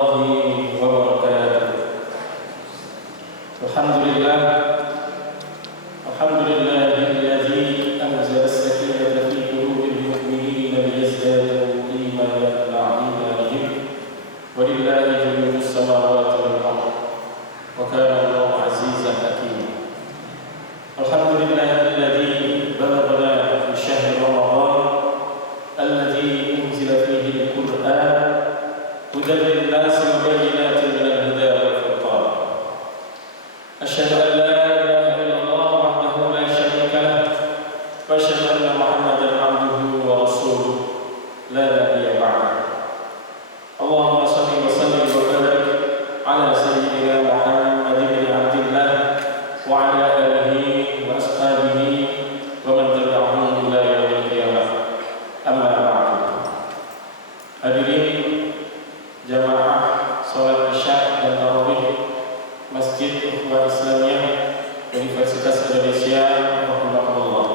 warahmatullahi wabarakatuh. Alhamdulillah, alhamdulillahilladzi anzala as-sakinata fi qulubil mu'minina liyazdadu imanan ma'a imanihim wa lillahi junudus samawati wal ardh wa kana Allahu 'azizan hakima. Alhamdulillahilladzi balaghana fi syahri Ramadan alladzi unzila fihi al-Qur'an hudan lin-nasi wa bayyinatin minal huda wal furqan. Asyhadu an la ilaha illallah wahdahu la syarika lah wa asyhadu anna Muhammadan 'abduhu wa rasuluh la nabiyya ba'dahu. Allahumma shalli wa sallim wa barik ala sayyidina Muhammad bin Abdillah wa ala alihi wa ashabihi wa man tabi'ahum ila yaumil qiyamah. Amma ba'du. Hadirin jamaah salat Isya dan tarawih Masjid Ukhuwah Islamiyah Universitas Indonesia, rahimahullah.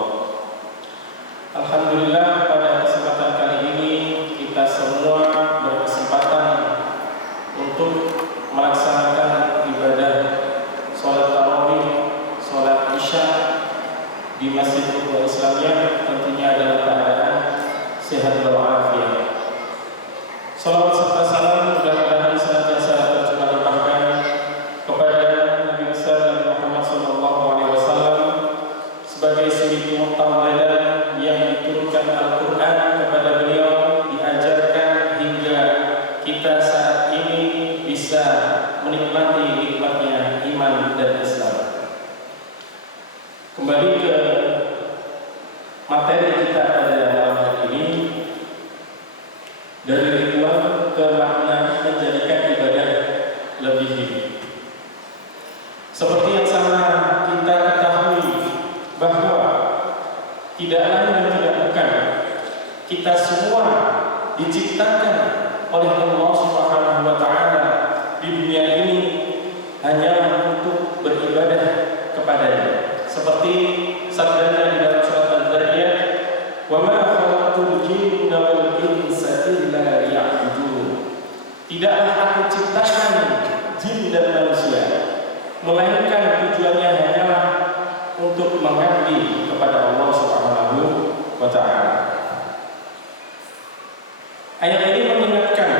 Alhamdulillah, pada kesempatan kali ini kita semua berkesempatan untuk melaksanakan ibadah salat tarawih, salat Isya di Masjid Ukhuwah Islamiyah, tentunya dalam keadaan sehat walafiat. Salawat serta salam mudah-mudahan senantiasa tercurah limpahkan kepada Nabi besar Nabi Muhammad SAW sebagai suri muqtamladan yang diturunkan Al-Quran kepada beliau, diajarkan hingga kita saat ini bisa menikmati nikmatnya iman dan Islam. Kembali ke materi kita pada malam hari ini, dari ritual ke makna menjadikan ibadah lebih hidup. Seperti yang sama kita ketahui bahwa tidak lain dan tidak bukan, kita semua diciptakan oleh Allah Subhanahu wa Ta'ala di dunia ini hanyalah untuk beribadah kepadanya. Seperti sabdanya di dalam surat Al-Zariyat, "Wa ma khalaqtul jinna wal insa illa liya'budun." Tidaklah aku ciptakan jin dan manusia, melainkan tujuannya hanyalah untuk mengabdi kepada Allah Subhanahu wa Ta'ala. Ayat ini mengingatkan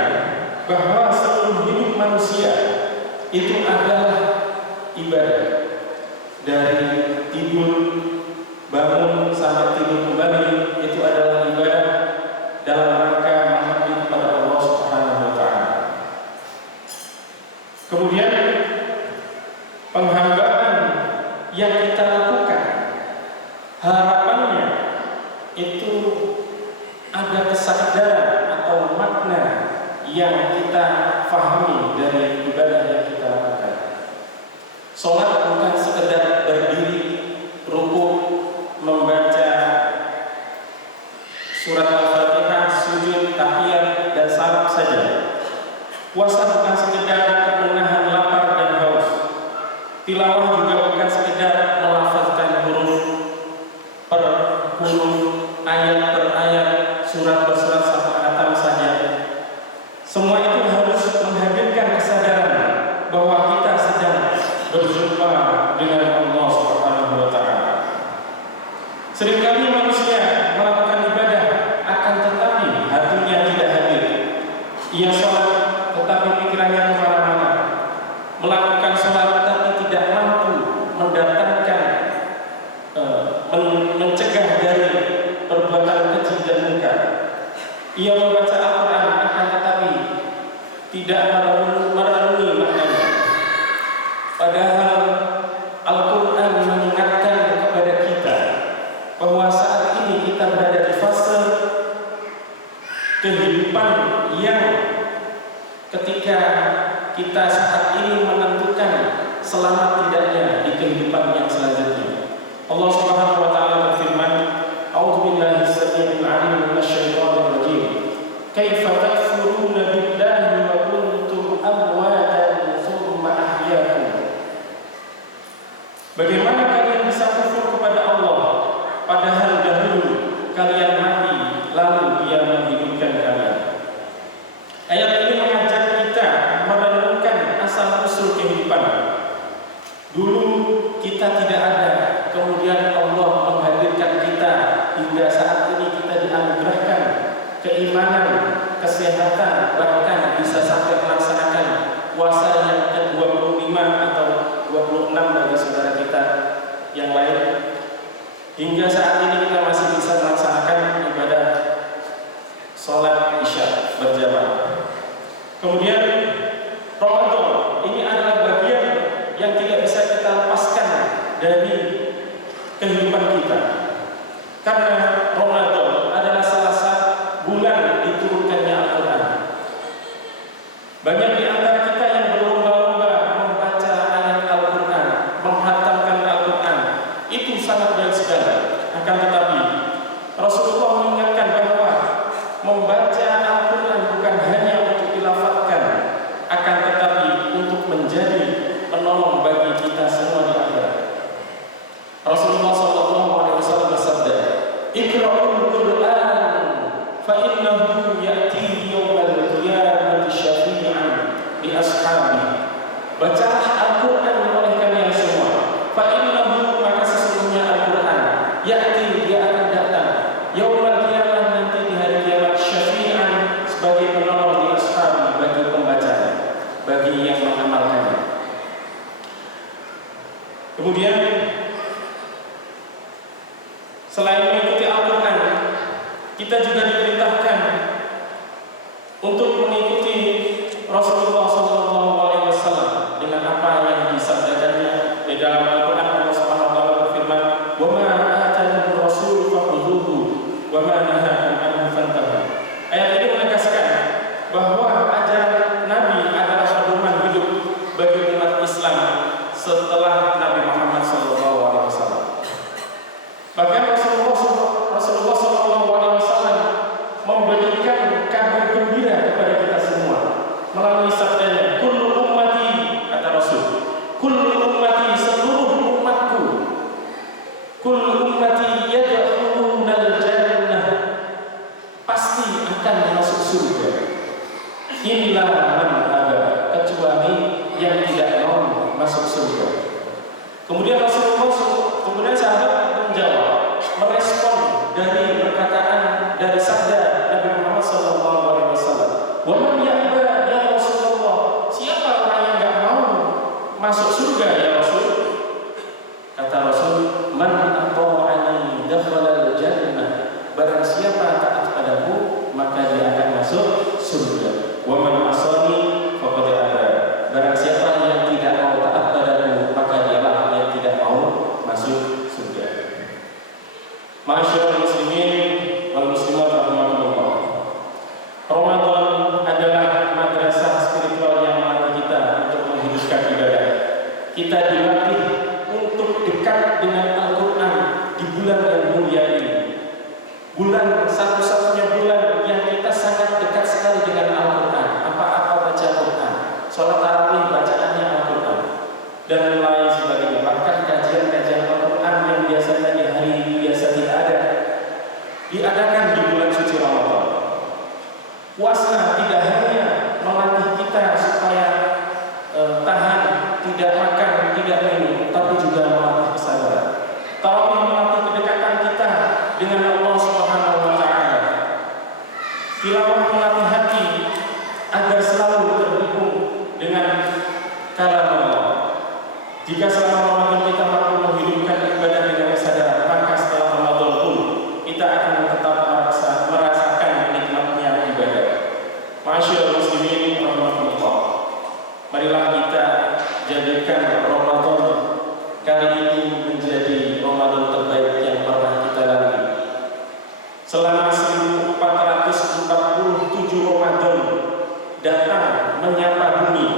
bahwa seluruh hidup manusia itu adalah ibadah. Dari tidur, bangun sampai tidur kembali, itu adalah ibadah dalam rangka mengabdi kepada Allah Subhanahu wa Ta'ala. Kemudian penghambaan yang kita lakukan, harapannya itu ada kesadaran atau makna yang kita fahami dari ibadah yang kita lakukan. Salat bukan sekedar berdiri, rukuk, membaca surat Al-Fatihah, sujud, tahiyat, dan salam saja. Puasa bukan sekedar menahan lapar dan haus. Tilawah juga bukan sekedar melafazkan huruf per huruf, ayat per ayat, surat per surat sampai khatam saja. Semua itu harus menghadirkan kesadaran bahwa kita sedang berjumpa dengan Allah Subhanahu wa Ta'ala. Seringkali manusia melakukan ibadah, akan tetapi hatinya tidak hadir. Ia sholat tetapi pikirannya kemana-mana, melakukan sholat tapi tidak mampu mendatangkan mencegah dari perbuatan keji dan munkar. Ia membaca Al-Quran akan tetapi tidak merenungi maknanya. Padahal Al-Quran mengingatkan kepada kita bahwa saat ini kita berada di fase kehidupan yang ketika kita saat ini menentukan selamat tidaknya di kehidupan yang selanjutnya. Allah Subhanahu wa Ta'ala berfirman, "A'udzubillahi as-sami'il 'alim minasyaitonir rajim. Kaifa takfuruna billahi wa kuntum amwatan tsumma ahyaakum." Bagaimana kalian bisa kufur kepada Allah padahal dahulu kalian mati lalu Dia menghidupkan kalian? Ayat ini mengajak kita hingga saat ini kita masih bisa melaksanakan ibadah sholat isya berjamaah. Kemudian Ramadan ini adalah bagian yang tidak bisa kita lepaskan dari kehidupan kita, karena Ramadan adalah salah satu bulan diturunkannya Al-Quran. Banyak di antara kita yang berlomba-lomba membaca ayat Al-Quran, menghatamkan Al-Quran. Itu sangat baik sekali. Akan tetapi Rasulullah mengingatkan bahwa membaca Al-Quran bukan hanya untuk dilafadzkan, akan tetapi untuk menjadi penolong bagi kita semua di akhirat. Rasulullah SAW bersabda, "Iqra'ul Qur'an fa innahu ya'ti yawmal qiyamati syafi'an li ashabi." Bacalah Al-Quran oleh kalian semua. Fa innahu, maka sesungguhnya Al-Quran ya'ti, dia akan datang yawmal qiyamah, nanti di hari kiamat, syafi'an, sebagai penolong li ashabi, bagi pembacanya, bagi yang mengamalkannya. Kemudian selain mengikuti Al-Quran, kita juga diperintahkan untuk mengikuti Rasulullah SAW dengan apa yang disabdakannya di dalam Al-Quran. Allah Subhanahu wa taala berfirman, "Wa ma ataakumur rasul fakhudhuhu wa ma nahakum anhu fantahu." Ayat ini menegaskan bahwa ajaran Nabi adalah pedoman hidup bagi umat Islam setelah Nabi Muhammad SAW. Bahkan Rasulullah SAW memberikan kabar gembira kepada kita semua melalui sabdanya, "Kullu ummati," kata Rasul, "Kullu ummati," seluruh umatku, "Kullu ummati yadkhulunal jannah," pasti akan masuk surga, "illa man aba," kecuali yang tidak mau masuk surga. Kemudian sahabat menjawab, merespon dari perkataan, dari sabda Nabi Muhammad SAW, "Wa man ya'ba ya Rasulullah," siapa orang yang enggak mau masuk surga ya Rasul? Kata Rasul, "Man ata'ani dakhala al-jannah," barang siapa taat padaku maka dia akan masuk surga. "Wa man asani faqad aba," barang siapa yang tidak mau taat padaku maka dialah yang tidak mau masuk surga. Ma'asyiral muslimin wal muslimat rahimakumullah. Ramadan adalah madrasah spiritual yang melatih kita untuk menghidupkan ibadah. Kita dilatih untuk dekat dengan Al-Quran di bulan yang mulia ini. Bulan satu-satunya bulan yang kita sangat dekat sekali dengan Al-Quran. Apa-apa baca Quran, sholat tarawih bacaannya Al-Quran, dan lain sebagainya. Bahkan kajian-kajian Al-Quran yang biasanya di hari biasa tidak ada, diadakan di bulan suci Ramadan. Puasa tidak hanya melatih kita supaya tahan, tidak makan, tidak minum, tapi juga melatih kesabaran. Tarawih melatih kedekatan kita dengan Allah Subhanahu wa taala. Tilawah melatih hati agar selalu terhubung dengan kalam Allah. Jika selama Ramadan kita mampu menghidupkan ibadah dengan kesadaran, maka setelah Ramadan pun kita akan tetap merasakan nikmatnya ibadah. Ma'asyiral muslimin rahimakumullah. Marilah kita jadikan Ramadan kali ini menjadi Ramadan terbaik yang pernah kita lalui. Selama 1447 Ramadan datang menyapa bumi,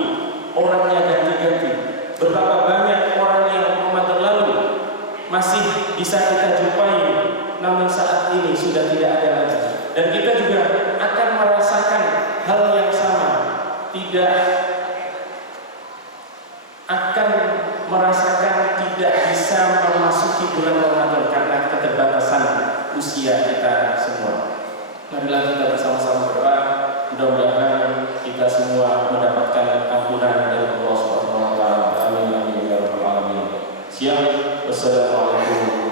orangnya ganti-ganti. Betapa banyak orang yang Ramadan lalu masih bisa kita jumpai, namun saat ini sudah tidak ada lagi. Dan kita juga akan merasakan hal yang sama, tidak akan merasakan tidak bisa memasuki bulan Ramadan karena keterbatasan usia kita semua. Marilah kita bersama-sama berdoa, mudah-mudahan kita semua mendapatkan ampunan dari Allah Subhanahu wa taala. Amin amin ya rabbal alamin. Siap. Wassalamualaikum